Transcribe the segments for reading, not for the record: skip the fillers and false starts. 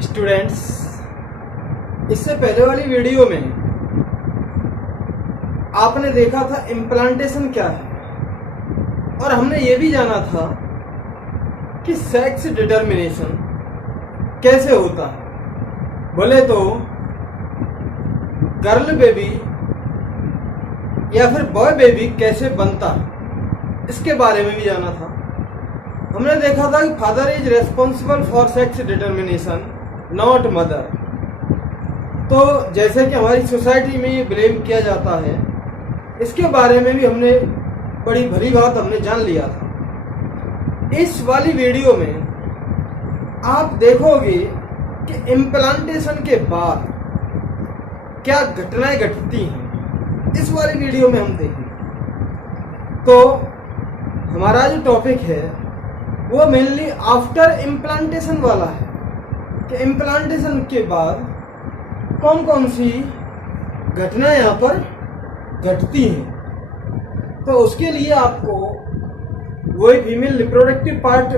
Students, इससे पहले वाली वीडियो में आपने देखा था इम्प्लांटेशन क्या है, और हमने ये भी जाना था कि सेक्स डिटर्मिनेशन कैसे होता है। बोले तो गर्ल बेबी या फिर बॉय बेबी कैसे बनता है, इसके बारे में भी जाना था। हमने देखा था कि father is responsible for sex determination not mother. तो जैसे कि हमारी सोसाइटी में ये ब्लेम किया जाता है, इसके बारे में भी हमने बड़ी भली बात हमने जान लिया था। इस वाली वीडियो में आप देखोगे कि इम्प्लांटेशन के बाद क्या घटनाएं घटती हैं, इस वाली वीडियो में हम देखेंगे। तो हमारा जो टॉपिक है वो मेनली आफ्टर इम्प्लांटेशन वाला है कि इम्प्लांटेशन के बाद कौन कौन सी घटनाएं यहाँ पर घटती हैं। तो उसके लिए आपको वही फीमेल रिप्रोडक्टिव पार्ट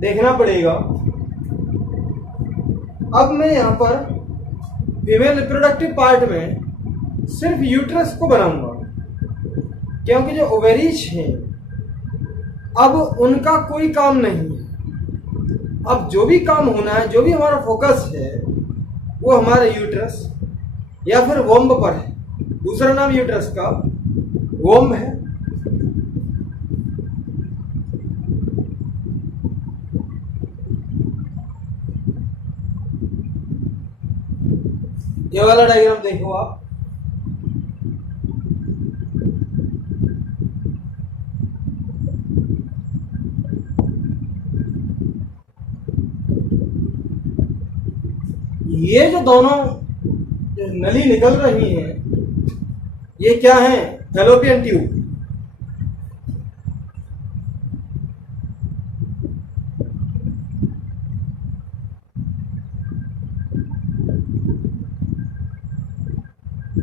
देखना पड़ेगा। अब मैं यहाँ पर फीमेल रिप्रोडक्टिव पार्ट में सिर्फ यूट्रस को बनाऊंगा, क्योंकि जो ओवेरीज हैं अब उनका कोई काम नहीं है। अब जो भी काम होना है, जो भी हमारा फोकस है, वो हमारे यूट्रस या फिर वोम्ब पर है। दूसरा नाम यूट्रस का वोम्ब है। ये वाला डायग्राम देखो आप। ये जो दोनों जो नली निकल रही हैं, ये क्या है? Fallopian tube.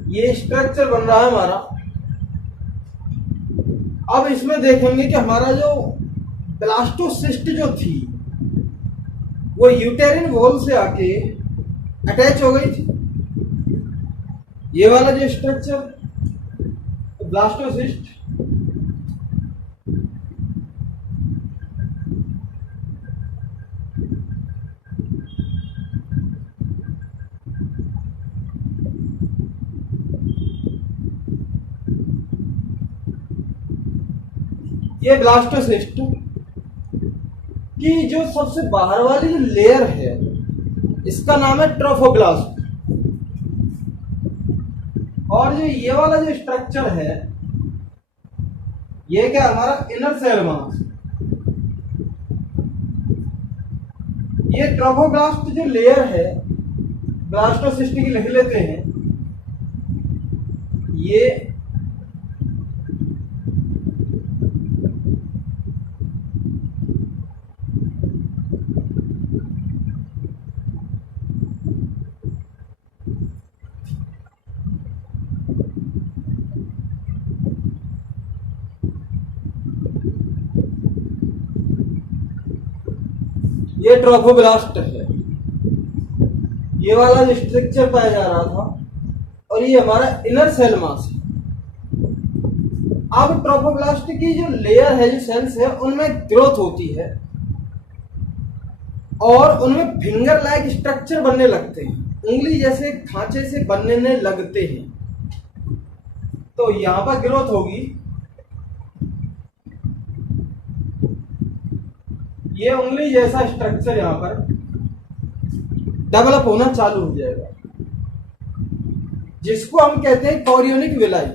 ये स्ट्रक्चर बन रहा है हमारा। अब इसमें देखेंगे कि हमारा जो ब्लास्टोसिस्ट जो थी वो यूटेरिन वॉल से आके अटैच हो गई थी। ये वाला जो स्ट्रक्चर ब्लास्टोसिस्ट, ये ब्लास्टोसिस्ट की जो सबसे बाहर वाली जो लेयर है, इसका नाम है ट्रोफोब्लास्ट। और जो ये वाला जो स्ट्रक्चर है, ये क्या हमारा इनर सेल मास। ये ट्रोफोब्लास्ट जो लेयर है, ब्लास्टोसिस्ट की लिख लेते हैं। ये ट्रोफोब्लास्ट है, ये वाला जो स्ट्रक्चर पाया जा रहा था, और ये हमारा इनर सेल मास है। अब ट्रोफोब्लास्ट की जो लेयर है, जो सेल्स है, उनमें ग्रोथ होती है और उनमें फिंगर लाइक स्ट्रक्चर बनने लगते हैं, उंगली जैसे खांचे से बनने लगते हैं। तो यहां पर ग्रोथ होगी, ये उंगली जैसा स्ट्रक्चर यहां पर डेवलप होना चालू हो जाएगा, जिसको हम कहते हैं कोरियोनिक विलाई।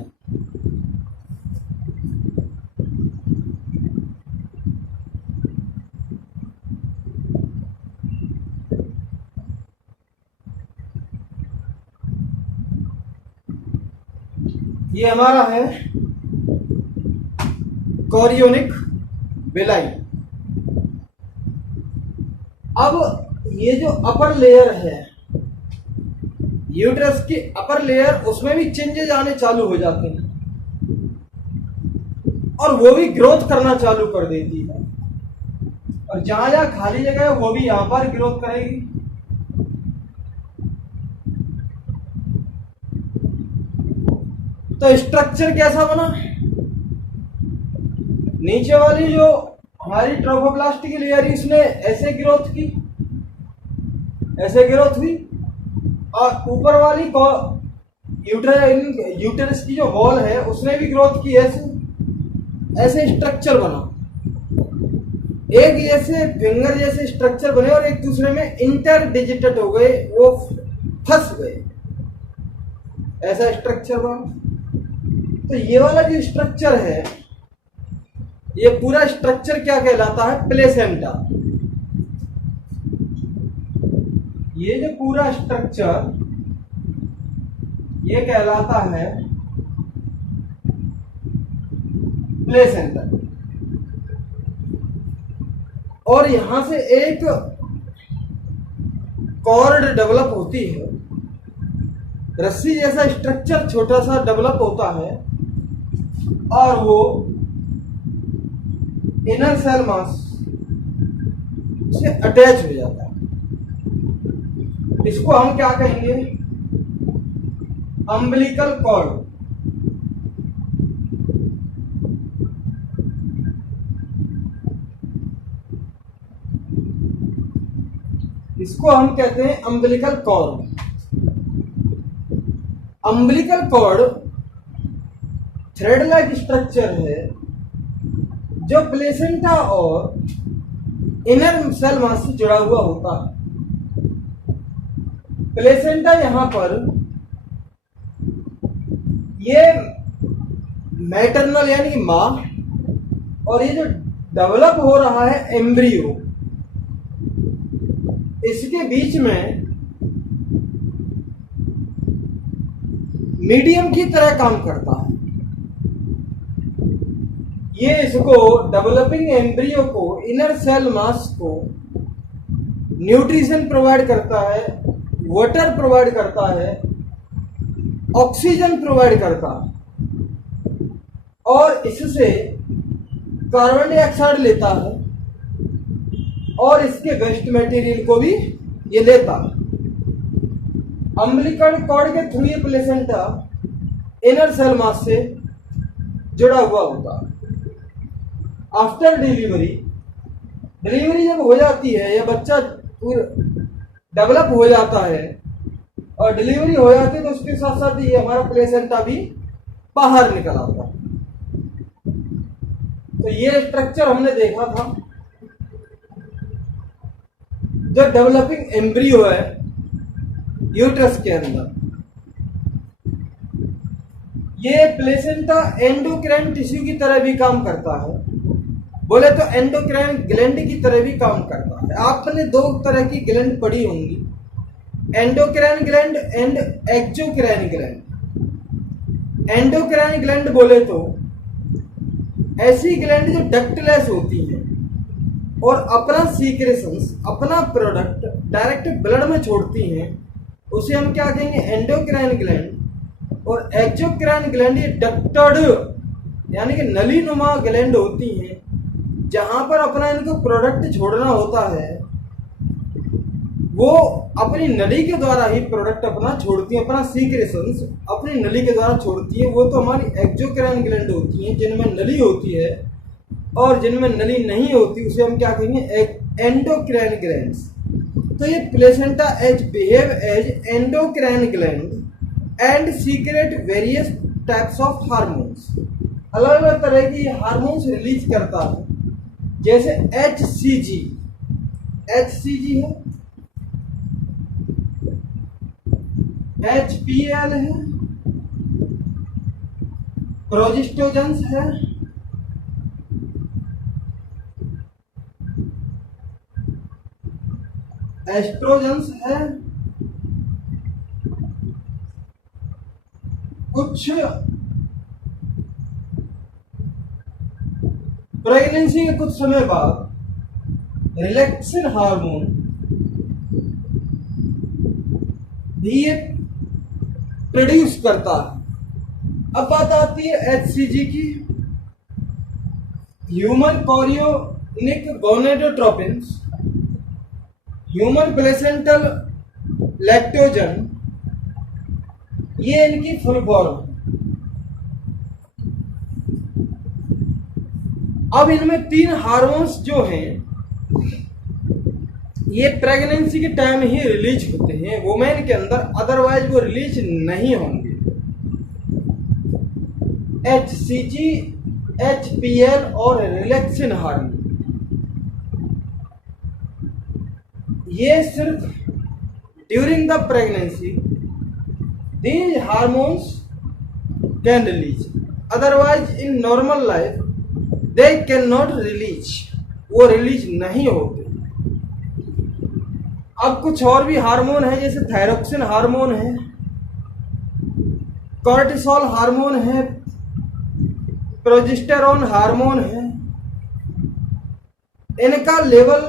ये हमारा है कोरियोनिक विलाई। अब ये जो अपर लेयर है, यूट्रस की अपर लेयर, उसमें भी चेंजेस आने चालू हो जाते हैं और वो भी ग्रोथ करना चालू कर देती है। और जहां जहां खाली जगह है वो भी यहां पर ग्रोथ करेगी। तो स्ट्रक्चर कैसा बना? नीचे वाली जो हमारी ट्रोफोब्लास्ट की लेयर है इसने ऐसे ग्रोथ की, ऐसे ग्रोथ हुई, और ऊपर वाली यूटेरस की जो वॉल है उसने भी ग्रोथ की, ऐसे ऐसे स्ट्रक्चर बना। एक जैसे फिंगर जैसे स्ट्रक्चर बने और एक दूसरे में इंटर डिजिटेड हो गए, वो फंस गए, ऐसा स्ट्रक्चर बना। तो ये वाला जो स्ट्रक्चर है, ये पूरा स्ट्रक्चर क्या कहलाता है? प्लेसेंटा। ये जो पूरा स्ट्रक्चर ये कहलाता है प्लेसेंटा। और यहां से एक कॉर्ड डेवलप होती है, रस्सी जैसा स्ट्रक्चर छोटा सा डेवलप होता है, और वो इनर सेल मास से अटैच हो जाता है। इसको हम क्या कहेंगे? Umbilical cord. इसको हम कहते हैं umbilical cord. Umbilical cord thread like structure है जो प्लेसेंटा और इनर सेल मास से जुड़ा हुआ होता है। प्लेसेंटा यहां पर ये मैटरनल यानी कि मां, और ये जो डेवलप हो रहा है एम्ब्रियो, इसके बीच में मीडियम की तरह काम करता है। ये इसको डेवलपिंग एम्ब्रियो को, इनर सेल मास को न्यूट्रिशन प्रोवाइड करता है, वाटर प्रोवाइड करता है, ऑक्सीजन प्रोवाइड करता है, और इससे कार्बन डाइऑक्साइड लेता है, और इसके वेस्ट मटेरियल को भी ये लेता है। अम्बिलिकल कॉर्ड के थ्रू ये प्लेसेंटा इनर सेल मास से जुड़ा हुआ होता है। आफ्टर डिलीवरी, डिलीवरी जब हो जाती है या बच्चा डेवलप हो जाता है और डिलीवरी हो जाती है, तो उसके साथ साथ ये हमारा प्लेसेंटा भी बाहर निकल आता है। तो ये स्ट्रक्चर हमने देखा था। जो डेवलपिंग एम्ब्रियो है यूट्रस के अंदर, ये प्लेसेंटा एंडोक्राइन टिश्यू की तरह भी काम करता है, बोले तो एंडोक्राइन ग्लैंड की तरह भी काम करता है। आपने दो तरह की ग्लैंड पढ़ी होंगी, endocrine gland and exocrine gland. Endocrine gland बोले तो ऐसी ग्लैंड जो डक्टलेस होती है और अपना सीक्रेशंस, अपना प्रोडक्ट डायरेक्ट ब्लड में छोड़ती हैं, उसे हम क्या कहेंगे? Endocrine gland. और एक्सोक्राइन ग्लैंड ये डक्टेड यानी कि नली नुमा ग्लैंड होती हैं, जहां पर अपना इनको प्रोडक्ट छोड़ना होता है, वो अपनी नली के द्वारा ही प्रोडक्ट अपना छोड़ती है, अपना सीक्रेशंस अपनी नली के द्वारा छोड़ती है। वो तो हमारी एक्सोक्राइन ग्लैंड होती हैं जिनमें नली होती है, और जिनमें नली नहीं होती उसे हम क्या कहेंगे? Endocrine glands. तो ये placenta as behave as endocrine gland and secrete various types of hormones. अलग अलग तरह की हार्मोन्स रिलीज करता है, जैसे HCG है, HPL है, प्रोजेस्टेरोन्स है, एस्ट्रोजन्स है, कुछ प्रेगनेंसी के कुछ समय बाद रिलैक्सिन हार्मोन भी ये प्रोड्यूस करता है। अब बात आती है HCG की, ह्यूमन निक गोनेडोट्रोपिन्स, ह्यूमन प्लेसेंटल लैक्टोजन, ये इनकी फुल फॉर्म। अब इनमें 3 हार्मोन्स जो हैं ये प्रेगनेंसी के टाइम ही रिलीज होते हैं वुमेन के अंदर, अदरवाइज वो रिलीज नहीं होंगे। HCG, HPL और रिलैक्सिन हार्मोन, ये सिर्फ during the pregnancy these hormones can release, otherwise in normal life they can not release, वो रिलीज नहीं होते। अब कुछ और भी हार्मोन है, जैसे थायरोक्सिन हार्मोन है, कॉर्टिसोल हार्मोन है, प्रोजेस्टेरोन हार्मोन है। इनका लेवल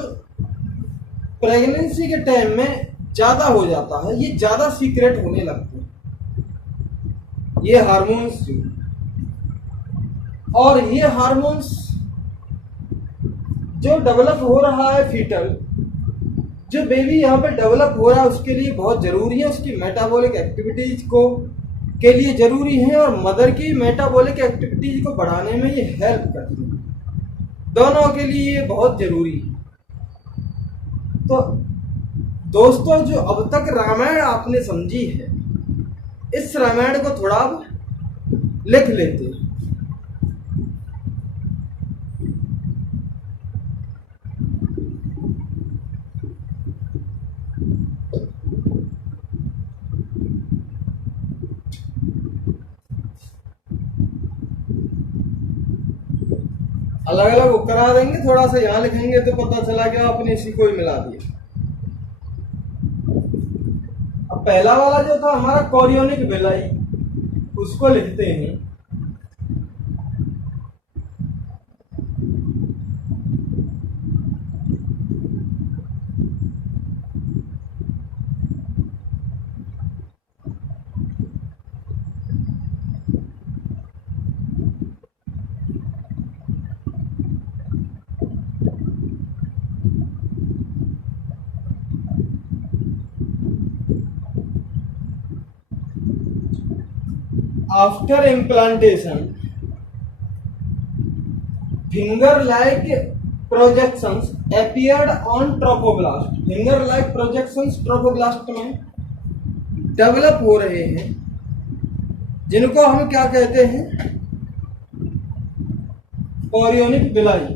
प्रेगनेंसी के टाइम में ज्यादा हो जाता है, ये ज्यादा सीक्रेट होने लगते हैं ये हार्मोन्स जो, और ये हार्मोन्स जो डेवलप हो रहा है फीटल, जो बेबी यहाँ पे डेवलप हो रहा है उसके लिए बहुत जरूरी है, उसकी मेटाबॉलिक एक्टिविटीज को के लिए जरूरी है, और मदर की मेटाबॉलिक एक्टिविटीज को बढ़ाने में ये हेल्प करती है, दोनों के लिए ये बहुत जरूरी है। तो दोस्तों, जो अब तक रामायण आपने समझी है, इस रामायण को थोड़ा लिख लेते हैं। अलग अलग वो करा देंगे, थोड़ा सा यहाँ लिखेंगे तो पता चला कि आपने इसी को ही मिला दिया। अब पहला वाला जो था हमारा कोरियोनिक विलाई, उसको लिखते हैं। After implantation, finger-like projections appeared on trophoblast. Finger-like projections trophoblast में डेवलप हो रहे हैं, जिनको हम क्या कहते हैं, chorionic villi.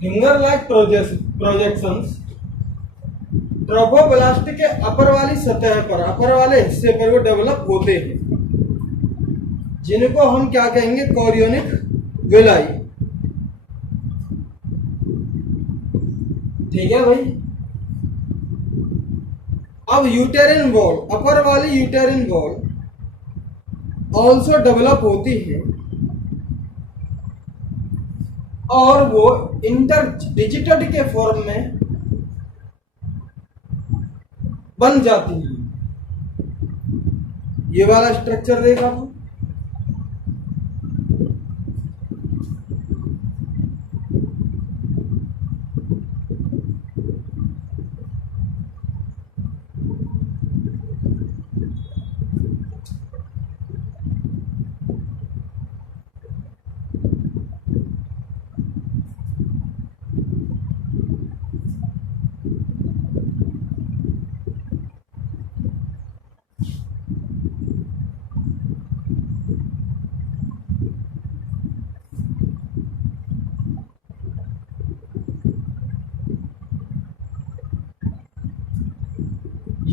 Finger like projections trophoblast के अपर वाली सतह पर, अपर वाले हिस्से पर वो डेवलप होते हैं, जिनको हम क्या कहेंगे, कोरियोनिक विलाई। ठीक है भाई। अब यूटेरिन वॉल, अपर वाली यूटेरिन वॉल ऑल्सो डेवलप होती है, और वो इंटरडिजिटेड के फॉर्म में बन जाती है। ये वाला स्ट्रक्चर देखा था।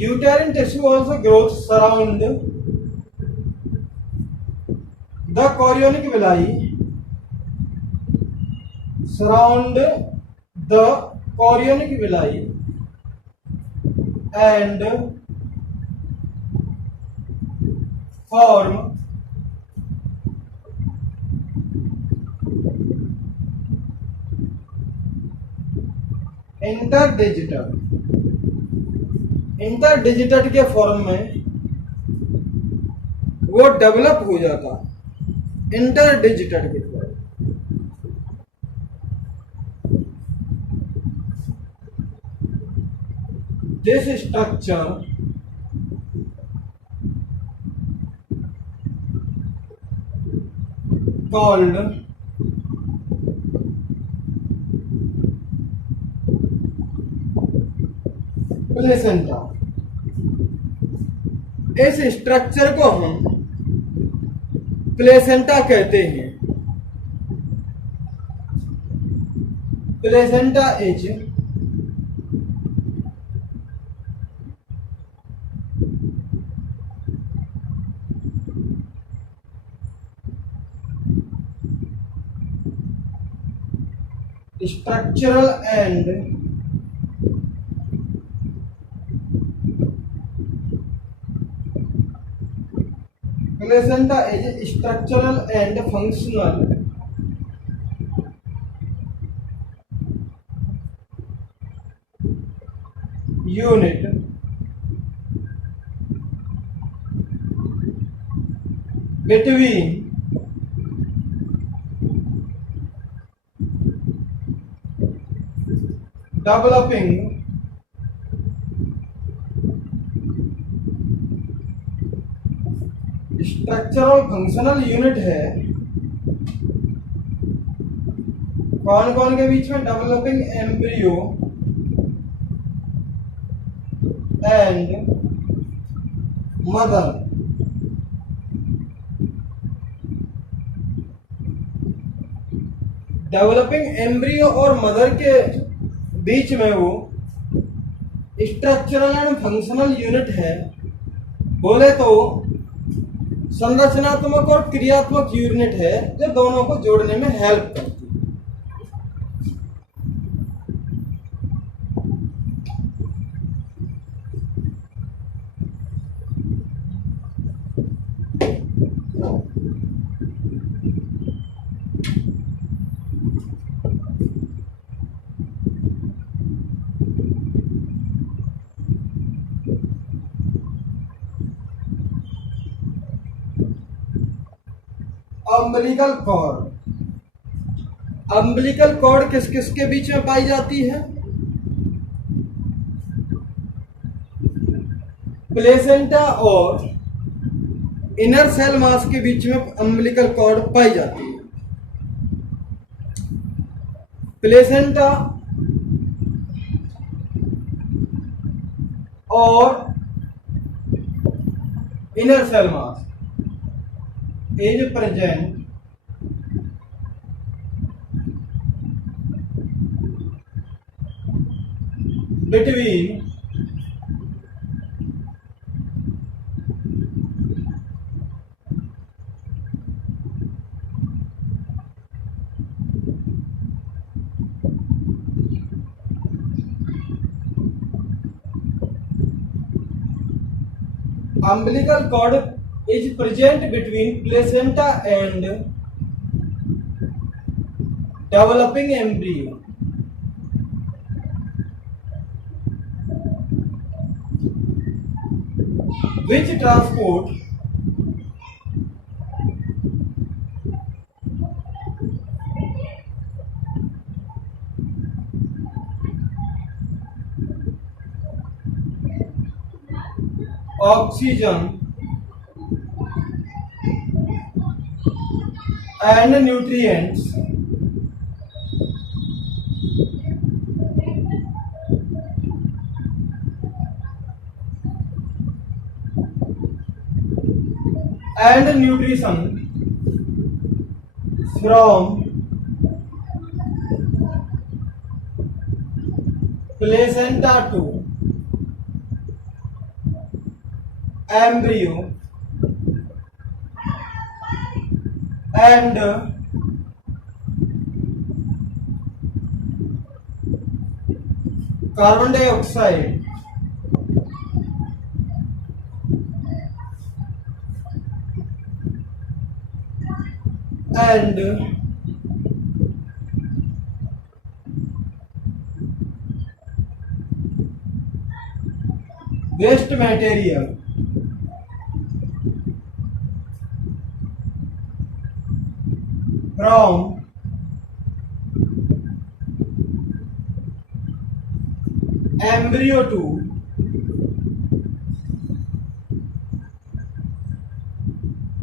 uterine tissue also grows surround the chorionic villi, surround the chorionic villi and form interdigital. Interdigitated के फॉर्म में वो डेवलप हो जाता, इंटरडिजिटेड के form. This structure called placenta. इस स्ट्रक्चर को हम प्लेसेंटा कहते हैं। Placenta is structural and placenta is structural and functional unit between developing structural functional unit है। कौन कौन के बीच में? Developing embryo and mother. Developing embryo और मदर के बीच में वो स्ट्रक्चरल एंड फंक्शनल यूनिट है। बोले तो संरचनात्मक और क्रियात्मक यूनिट है जो दोनों को जोड़ने में हेल्प करती है। Umbilical cord. अम्बिलिकल कॉर्ड किस किस के बीच में पाई जाती है? प्लेसेंटा और इनर सेल मास के बीच में अम्बिलिकल कॉर्ड पाई जाती है। प्लेसेंटा और inner cell mass is present between umbilical cord is present between placenta and developing embryo. Which transport oxygen and nutrients and nutrition from placenta to embryo and carbon dioxide and waste material from embryo to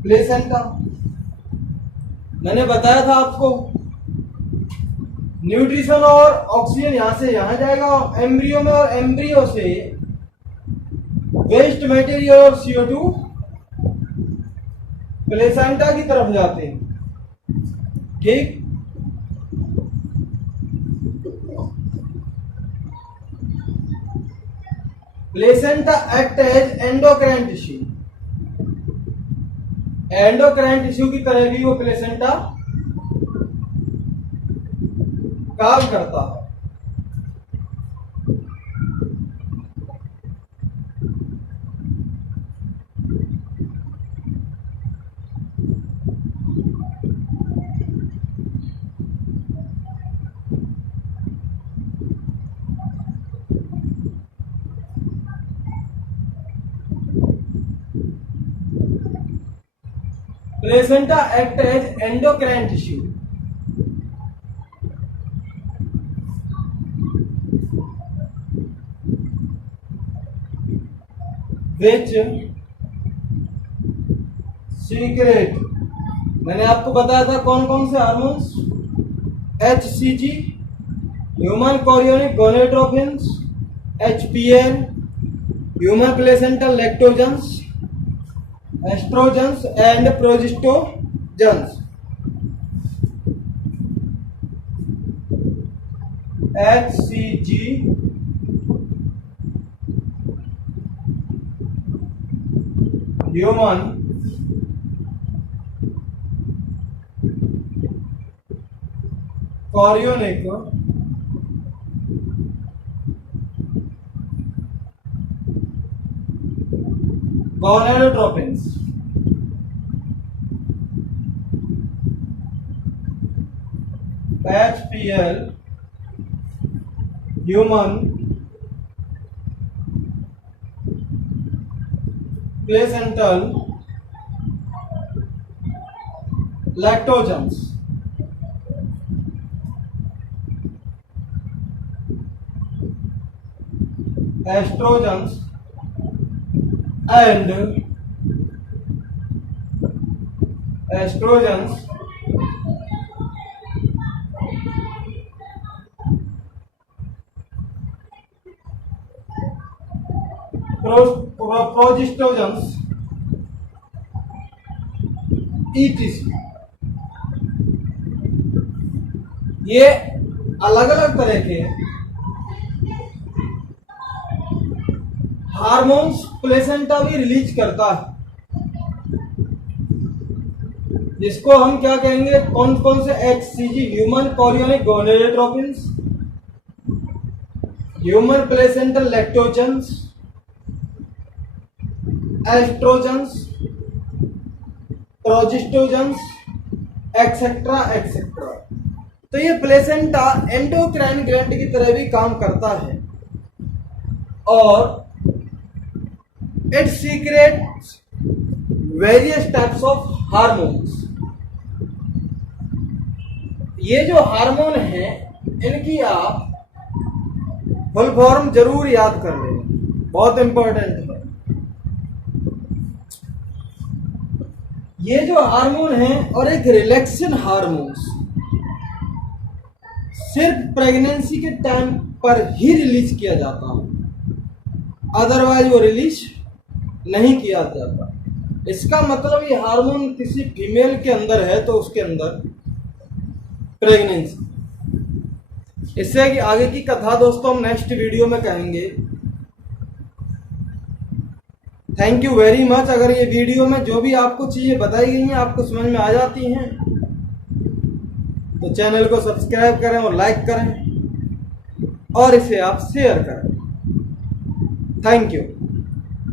placenta. मैंने बताया था आपको nutrition और oxygen यहां से यहां जाएगा embryo में, और एम्ब्रियो से वेस्ट मटेरियल और CO2 प्लेसेंटा की तरफ जाते हैं। ठीक, placenta act as endocrine tissue. Endocrine tissue की तरह भी वो प्लेसेंटा काम करता है। Placenta act as endocrine tissue which secrete, मैंने आपको बताया था कौन कौन से hormones, HCG human chorionic gonadotropins, HPL human placental lactogens, estrogens and progesterogens. HCG human chorionic gonadotropins, HPL human placental lactogens, estrogens and estrogens progesterogens ETC। ये अलग अलग तरह के हार्मोन्स प्लेसेंटा भी रिलीज करता है, जिसको हम क्या कहेंगे, कौन कौन से, HCG human chorionic gonadotropins, human placental lactogens, estrogens, progesterogens etcetera etcetera. तो ये प्लेसेंटा एंडोक्राइन ग्लैंड की तरह भी काम करता है और it secretes various types of hormones। ये जो हार्मोन है इनकी आप फुल फॉर्म जरूर याद कर लें, बहुत इंपॉर्टेंट है। ये जो हार्मोन है और एक रिलैक्सेशन हार्मोन्स सिर्फ प्रेगनेंसी के टाइम पर ही रिलीज किया जाता है, अदरवाइज वो रिलीज नहीं किया जाता। इसका मतलब ये हार्मोन किसी फीमेल के अंदर है तो उसके अंदर प्रेगनेंसी। इससे कि आगे की कथा दोस्तों हम नेक्स्ट वीडियो में कहेंगे। Thank you very much. अगर ये वीडियो में जो भी आपको चीज़ें बताई गई हैं आपको समझ में आ जाती हैं तो चैनल को सब्सक्राइब करें और लाइक करें और इसे आप शेयर करें। Thank you.